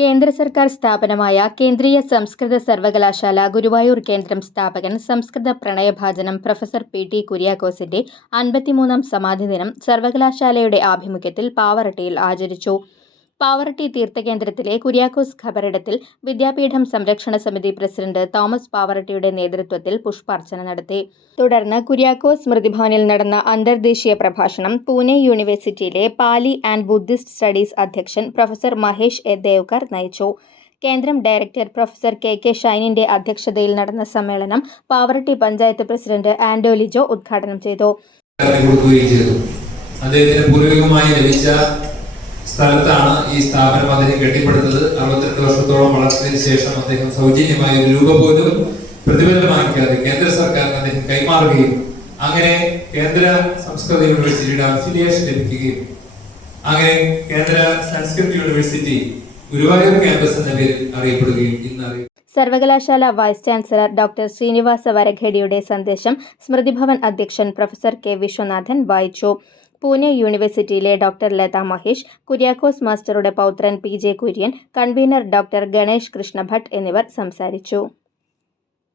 കേന്ദ്ര സർക്കാർ സ്ഥാപനമായ കേന്ദ്രീയ സംസ്കൃത സർവകലാശാല ഗുരുവായൂർ കേന്ദ്രം സ്ഥാപകൻ സംസ്കൃത പ്രണയഭാജനം പ്രൊഫസർ പി.ടി. കുര്യാക്കോസിന്റെ 53-ാം സമാധി ദിനം സർവകലാശാലയുടെ ആഭിമുഖ്യത്തിൽ പാവറട്ടിയിൽ ആചരിച്ചു. പാവറട്ടി തീർത്ഥകേന്ദ്രത്തിലെ കുര്യാക്കോസ് ഖബറിടത്തിൽ വിദ്യാപീഠം സംരക്ഷണ സമിതി പ്രസിഡന്റ് തോമസ് പാവറട്ടിയുടെ നേതൃത്വത്തിൽ പുഷ്പാർച്ചന നടത്തി. തുടർന്ന് കുര്യാക്കോസ് സ്മൃതിഭവനിൽ നടന്ന അന്തർദേശീയ പ്രഭാഷണം പൂനെ യൂണിവേഴ്സിറ്റിയിലെ പാലി ആൻഡ് ബുദ്ധിസ്റ്റ് സ്റ്റഡീസ് അധ്യക്ഷൻ പ്രൊഫസർ മഹേഷ് എ ദേവ്കർ നയിച്ചു. കേന്ദ്രം ഡയറക്ടർ പ്രൊഫസർ കെ ഷൈനിന്റെ അധ്യക്ഷതയിൽ നടന്ന സമ്മേളനം പാവറട്ടി പഞ്ചായത്ത് പ്രസിഡന്റ് ആൻഡോ ലിജോ ഉദ്ഘാടനം ചെയ്തു. സ്ഥലത്താണ് ഈ സ്ഥാപനം അദ്ദേഹം കെട്ടിപ്പടുത്തത്. 62 വർഷത്തോളം വളർച്ചതിന് ശേഷം അദ്ദേഹം സൗജന്യമായ ഒരു രൂപ പോലും പ്രതിഫലമാക്കാതെ കേന്ദ്ര സർക്കാരിന് അദ്ദേഹം കൈമാറുകയും അങ്ങനെ കേന്ദ്ര സംസ്കൃത യൂണിവേഴ്സിറ്റിയുടെ അഫിലിയേഷൻ ലഭിക്കുകയും അങ്ങനെ കേന്ദ്ര സംസ്കൃത യൂണിവേഴ്സിറ്റി ഗുരുവായൂർ ക്യാമ്പസ് എന്ന പേരിൽ അറിയപ്പെടുകയും ഇന്ന് സർവകലാശാല വൈസ് ചാൻസലർ ഡോക്ടർ ശ്രീനിവാസ വരഖേഡിയുടെ സന്ദേശം സ്മൃതിഭവൻ അധ്യക്ഷൻ പ്രൊഫസർ കെ വിശ്വനാഥൻ വായിച്ചു. പൂനെ യൂണിവേഴ്സിറ്റിയിലെ ഡോക്ടർ ലത മഹേഷ്, കുര്യാക്കോസ് മാസ്റ്ററുടെ പൗത്രൻ പി.ജെ. കുര്യൻ, കൺവീനർ ഡോക്ടർ ഗണേഷ് കൃഷ്ണഭട്ട് എന്നിവർ സംസാരിച്ചു.